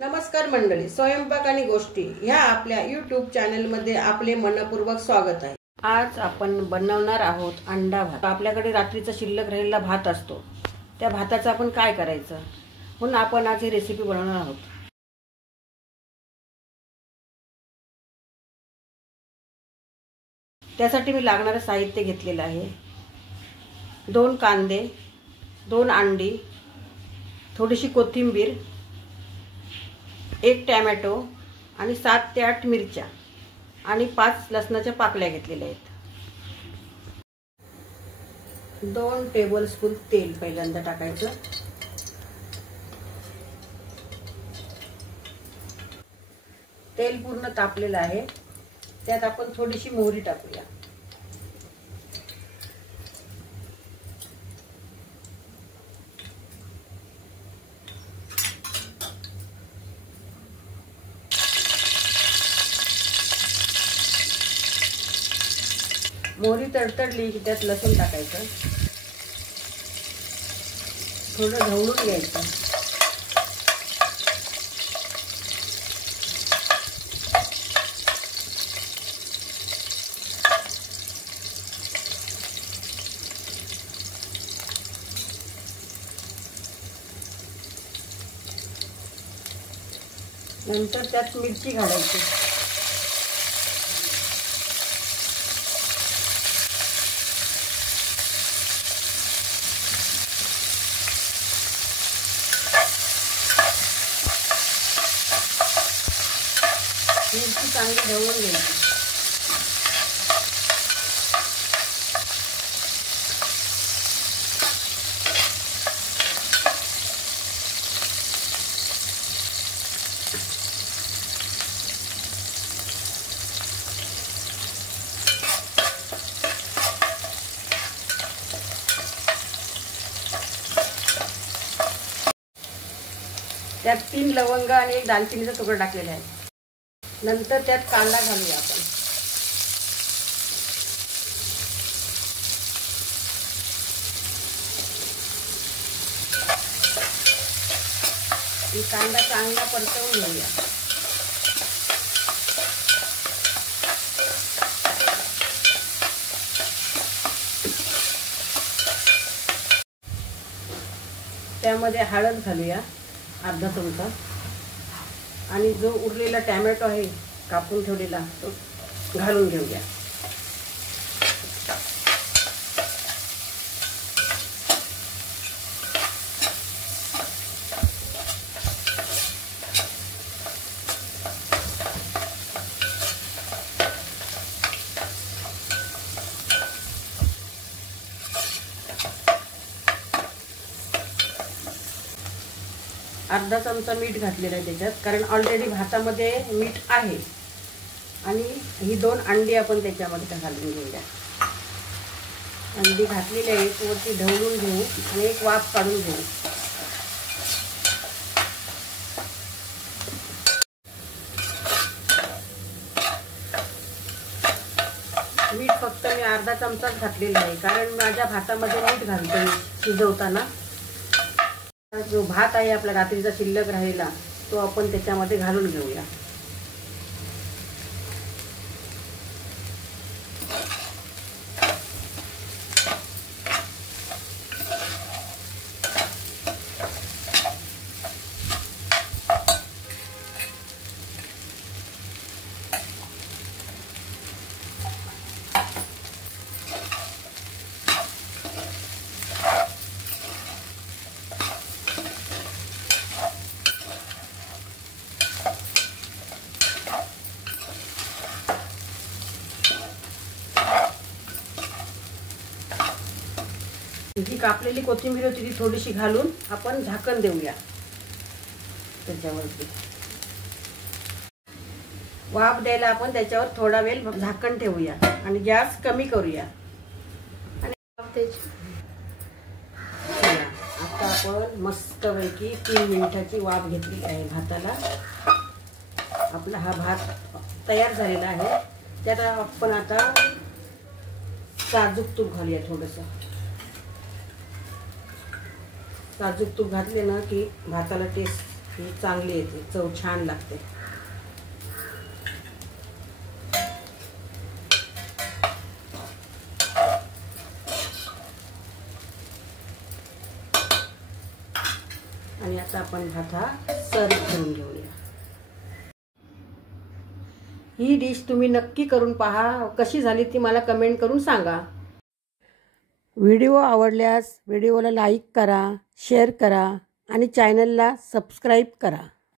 नमस्कार मंडळी, स्वयंपाक आणि गोष्टी ह्या आपल्या यूट्यूब चॅनलमध्ये आपले मनपूर्वक स्वागत आहे। आज आपण बनवणार आहोत अंडा भात। आपल्याकडे रात्रीचा शिल्लक राहिलेला भात असतो, त्या भाताचं आपण काय करायचं म्हणून आपण आज ही रेसिपी बनवणार आहोत। त्यासाठी मी लागणारे साहित्य घेतलेले आहे। 2 कांदे, 2 अंडी, थोडीशी कोथिंबीर, 1 टोमॅटो आणि 7 ते 8 मिरच्या आणि 5 लसणाच्या पाकळ्या घेतलेल्या आहेत। 2 टेबलस्पून तेल पहिल्यांदा टाकायचं। तेल पूर्ण तापलेलं आहे, त्यात आपण थोडीशी मोहरी टाकूया। मोहरी तडतडली की त्यात लसूण टाकायचं, थोडं ढवळून घ्यायचं। नंतर त्यात मिरची घालायची। मिरची चांगली ढवळून घ्यायची। त्यात 3 लवंग आणि 1 दालचिनीचा तुकडा टाकलेला आहे। नंतर त्यात कांदा घालूया आपण। कांदा चांगला परतवून घेऊया। त्यामध्ये हळद घालूया अर्धा चमचा आणि जो उरलेला टोमॅटो आहे कापून ठेवलेला तो घालून घेऊया। अर्धा चमचा मीठ घातलेलं आहे त्याच्यात, कारण ऑलरेडी भातामध्ये मीठ आहे। आणि ही 2 अंडी आपण त्याच्यामध्ये घालून घेऊया। अंडी घातलेली आहे, वरती ढवळून घेऊ आणि एक वाफ काढून घेऊ। मीठ फक्त मी अर्धा चमचाच घातलेलं आहे, कारण माझ्या भातामध्ये मीठ घालते शिजवताना। जो भात आहे आपला रात्रीचा शिल्लक राहिला तो आपण त्याच्यामध्ये घालून घेऊया। जी कापलेली कोथिंबीर होती ती थोडीशी घालून आपण झाकण देऊया। त्याच्यावरती वाफ द्यायला आपण त्याच्यावर थोडा वेळ झाकण ठेवूया आणि गॅस कमी करूया। आणि आता आपण मस्तपैकी 3 मिनिटाची वाफ घेतली आहे भाताला। आपला हा भात तयार झालेला आहे। त्यात आपण आता साजूक तूप घालूया। थोडंसं साजूक तूप घातले ना की भाताला टेस्ट ही चांगली येते, चव छान लागते. आणि आता आपण भात हा सर्व करून घेऊया. ही डिश तुम्ही नक्की करून पहा. कशी झाली ती मला कमेंट करून सांगा. व्हिडिओ आवडल्यास व्हिडिओला लाईक करा, शेअर करा आणि चॅनलला सबस्क्राईब करा.